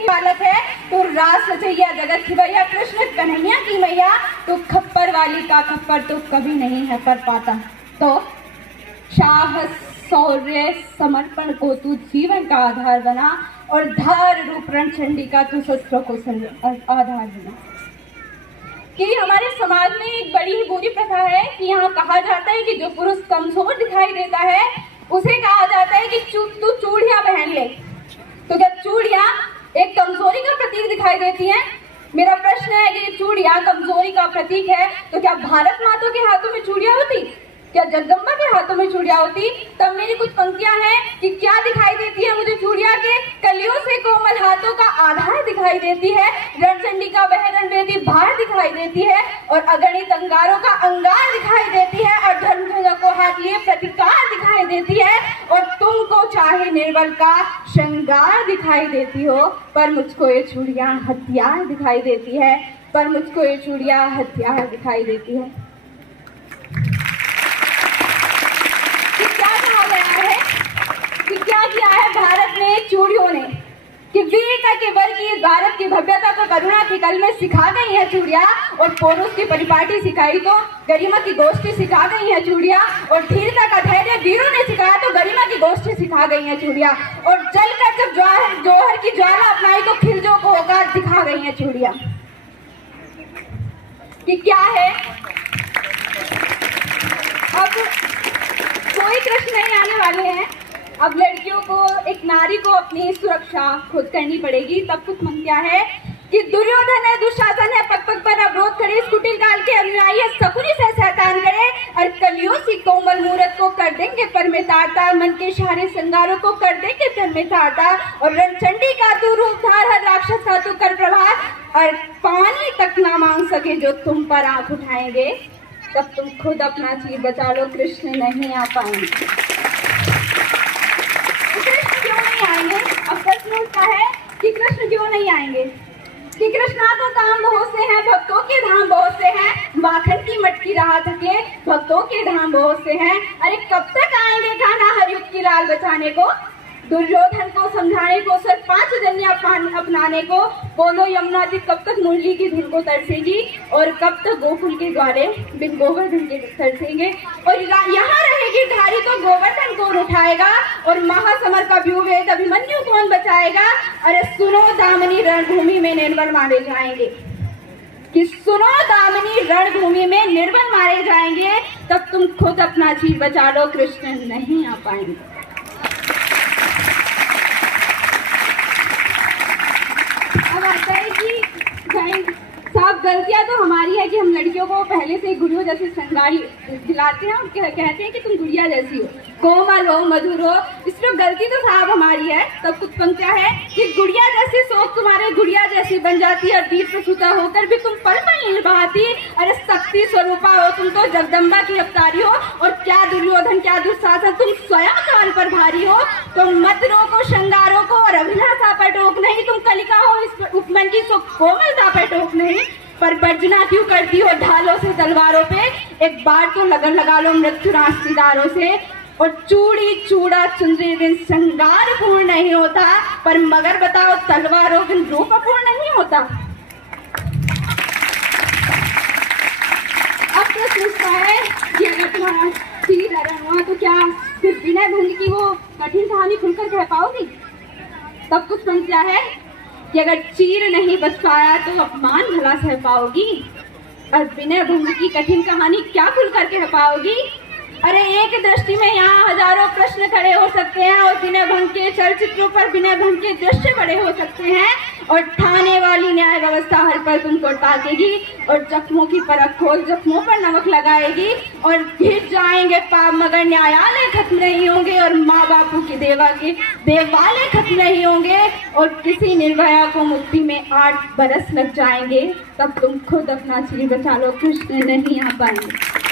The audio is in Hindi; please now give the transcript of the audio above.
बालक है तो रास रचैया जगत की भैया कृष्ण कन्हैया की मैया तो खप्पर वाली का खप्पर तो कभी नहीं है पर पाता। तो साहस शौर्य समर्पण को तू जीवन का आधार बना और धार रूप रणचंडी का तू शस्त्रों को आधार बना। कि हमारे समाज में एक बड़ी ही बुरी प्रथा है कि यहाँ कहा जाता है कि जो पुरुष कमजोर दिखाई देता है उसे कहा जाता है कि तू चूड़ियां पहन ले। तो क्या चूड़ियां एक कमजोरी का प्रतीक दिखाई देती हैं? मेरा प्रश्न है कि ये चूड़ियां कमजोरी का प्रतीक है तो क्या भारत माता के हाथों में चूड़ियां होती? क्या जगदम्बा के हाथों में चूड़ियां होती? तब मेरी कुछ पंक्तियां हैं कि क्या दिखाई देती है मुझे चूड़ियां के कलियों से कोमल हाथों का आधार दिखाई देती है, रणचंडी का वह रणवेदी भार दिखाई देती है और अगणित अंगारों का अंगार दिखाई देती है और धर्मध्वजा को हाथ लिए प्रतिकार दिखाई देती है और तुमको चाहे निर्बल का श्रृंगार दिखाई देती हो पर मुझको ये चूड़ियां हथियार दिखाई देती है, पर मुझको ये चूड़ियां हथियार दिखाई देती है। क्या किया है भारत में चूड़ियों ने कि वीरता के बल की भारत की भव्यता को करुणा के कल में सिखा गई है चूड़ियां और पौरुष की परिपाटी सिखाई तो गरिमा की गोष्ठी सिखा गई है चूड़ियां और धीरता का धैर्य वीरों ने सिखाया तो गरिमा की गोष्ठी सिखा गई है चूड़ियां और जलकर जब जौहर की ज्वाला अपनाई तो खिलजों को औकात दिखा गई है चूड़ियां। कि क्या है अब कोई कृष्ण नहीं आने वाले हैं, अब लड़कियों को एक नारी को अपनी सुरक्षा खुद करनी पड़ेगी। तब कुछ पंक्तियां है कि दुर्योधन है दुशासन है पग पग पर अवरोध करे, इस कुटिल काल के अनुयायी है शकुनी से शैतान करे और कलियों सी कोमल मूरत को कर देंगे पर में तारता, मन के सारे श्रृंगारों को कर देंगे पर में तारता और रणचंडी का तू रूप धार हर राक्षस का तू कर प्रभार और पानी तक ना मांग सके जो तुम पर आंख उठाएंगे तब तुम खुद अपना चीर बचा लो, कृष्ण नहीं आ पाएंगे। आएंगे अब प्रश्न उठता है कि कृष्ण क्यों नहीं आएंगे? कि कृष्णा को काम बहुत से हैं, भक्तों के धाम बहुत से हैं, माखन की मटकी रहा थके भक्तों के धाम बहुत से हैं। अरे कब तक आएंगे खाना हर युग की लाल बचाने को, दुर्योधन को समझाने को, सर 5 जन्या अपनाने को, बोलो यमुना जी कब तक मुरली की धुन को तरसेगी और कब तक गोकुल के द्वारे बिन गोवर्धन के तरसेंगे और यहाँ रहेगी धारी तो गोवर्धन कौन उठाएगा और महासमर का व्यूवेद अभिमन्यु कौन बचाएगा। अरे सुनो दामिनी रणभूमि में निर्बल मारे जाएंगे, कि सुनो दामिनी रणभूमि में निर्बल मारे जाएंगे तब तुम खुद अपना चीर बचा लो, कृष्ण नहीं आ पाएंगे। साफ गलतियां तो हमारी है कि हम लड़कियों को पहले से गुड़ियों जैसे श्रृंगार दिलाते हैं और कहते हैं कि तुम गुड़िया जैसी हो, कोमल हो, मधुर हो, इसमें गलती तो साफ हमारी है। तब कुछ पंक्तियां है कि गुड़िया जैसी सोच तुम्हारे गुड़िया जैसी बन जाती और दीप प्रसूता होकर भी तुम पल पल नहीं निभाती। अरे शक्ति स्वरूपा हो तुम तो जगदम्बा की अवतारी हो और क्या दुर्योधन क्या दुशासन तुम स्वयं काल पर भारी हो। तो मत रोको श्रृंगारों को और अभिलाषा पर टोक नहीं, तुम कलिका हो इस उपमन की सो कोमलता पर टोक नहीं, पर वर्जना क्यों करती हो ढालों से तलवारों पे, एक बार तो लगन लगा लो मृत्यु रास्तेदारों से। और चूड़ी चूड़ा चुंदरी बिन श्रृंगार पूर्ण नहीं होता, पर मगर बताओ तलवारों बिन रूप पूर्ण नहीं होता। अब तो सोचता है कि अगर तुम्हारा चीर हरण हुआ तो क्या फिर विनय भंग की वो कठिन कहानी खुलकर कह पाओगी? तब कुछ पंक्तियां है कि अगर चीर नहीं बच पाया तो अपमान भला सह पाओगी और विनय भंग की कठिन कहानी क्या खुलकर कह पाओगी। अरे एक दृष्टि में यहाँ हजारों प्रश्न खड़े हो सकते हैं और विनय भंग के चलचित्रों पर विनय भंग के दृश्य बड़े हो सकते हैं और ठाने वाली न्याय व्यवस्था हर पर तुमको टाकेगी और जख्मों की परख खोल जख्मों पर नमक लगाएगी और घिर जाएंगे पाप मगर न्यायालय खत्म नहीं होंगे और माँ बापू की देवालय खत्म नहीं होंगे और किसी निर्भया को मुक्ति में 8 बरस लग जाएंगे तब तुम खुद अपना चीर बचा लो, कृष्ण नहीं आ पाएंगे।